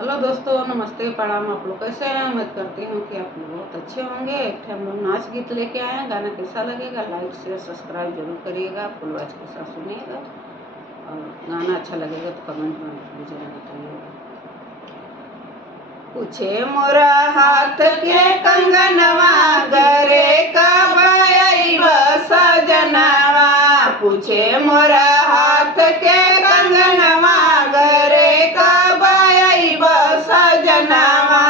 Hello दोस्तों, नमस्ते, प्रणाम। आप लोग कैसे हैं? उम्मीद करती हूँ कि आप लोग बहुत अच्छे होंगे। एक हम लोग नाच गीत लेके आए हैं। गाना कैसा लगेगा लाइक शेयर सब्सक्राइब जरूर करिएगा, फुल वॉच के साथ सुनिएगा और गाना अच्छा लगेगा तो कमेंट में मुझे बताइएगा। पूछे मोरा हाथ के कंगनवा गरे कब अइबा सजनवा, पूछे मोरा हाथ के कंगनवा गरे कब अइबा सजनवा,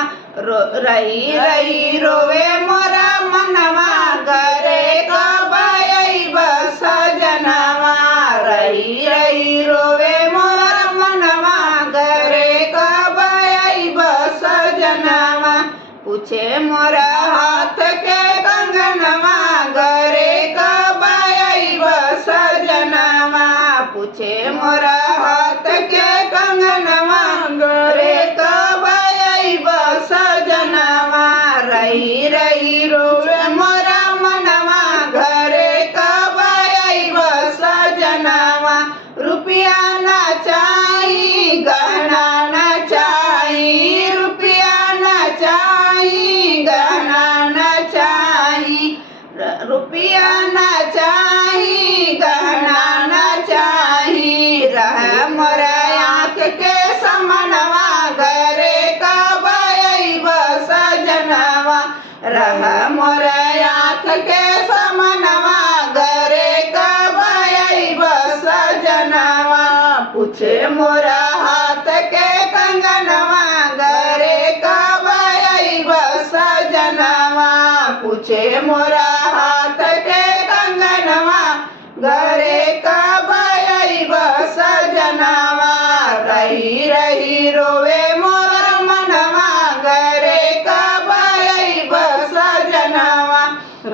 रही रही रोवे मोरा मनवा गरे कब अइबा सजनवा, रही रही रोवे मोरा मनवा गरे कब अइबा सजनवा, पूछे मोरा हाथ के कंगनवा गरे कब अइबा सजनवा, पूछे मोरा हाथ के कंगनवा गरे कब अइबा सजनवा, रही रही रोवे मोरा मनवा घरे कब अइबा सजनवा, रुपया ना चाही गहना ना चाही, रुपया ना चाही गहना ना चाही, रुपया ना चाही गहना ना चाही, रह मोरा आँख के समनवा घरे कब अइबा सजनवा, रह मोरा आँख के समनवा घरे कब अइबा सजनवा, पूछे मोरा हाथ के कंगनवा घरे कब अइबा सजनवा, पूछे मोरा हाथ के कंगनवा घरे कब अइबा सजनवा, रही रही रोवे मोर मनवा घरे कब अइबा सजनवा,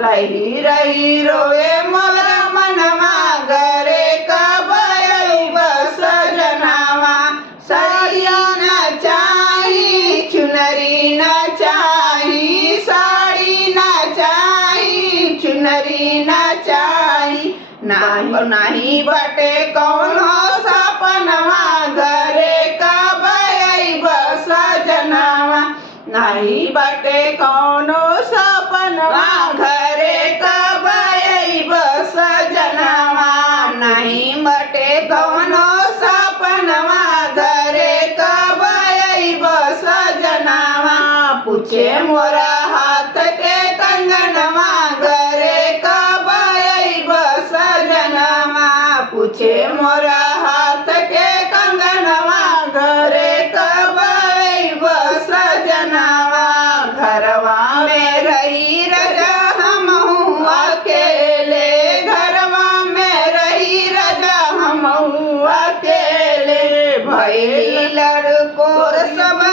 रही रही रोवे मोर मनवा घरे कब अइबा सजनवा, साड़िया ना चाही चुनरी ना चाही, साड़ी ना चाही चुनरी ना चाही, नाही बाटे कौनो सपनवा घरे कब अइबा सजनवा, नाही बाटे कौनो सपनवा घरे कब अइबा सजनवा, नाही बाटे कौनो सपनवा घरे कब अइबा सजनवा, पूछे मोरा हाथ के कंगनवा घरे कब अइबा सजनवा, पूछे मोरा हाथ के कंगनवा घरे कब अइबा सजनवा, घरवा में रही रजा हमहू अकेले, घरवा में रही रजा हमहू अकेले, भइली लड़कोर सब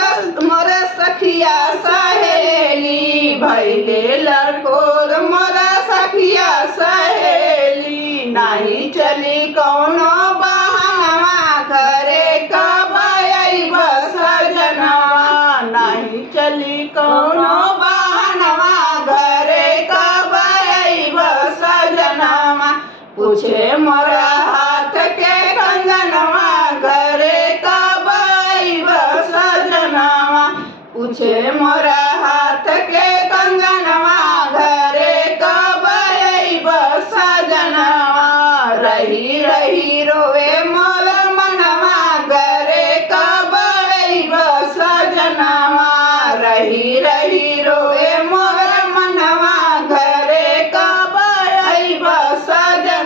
मोर सखिया सहेली, भइले लड़कोर मोर सखिया सहेली, नाही चली कौनो बहनवा घरे कब अइबा सजनवा, नाही चली कौनो बहनवा घरे कब अइबा सजनवा, पूछे मोरा हाथ के कंगनवा घरे कब अइबा सजनवा, पूछे मोरा हाथ के कंगनवा घरे कब अइबा सजनवा, रही रही रोवे मोर मनवा घरे कब अइबा सजनवा, रही रही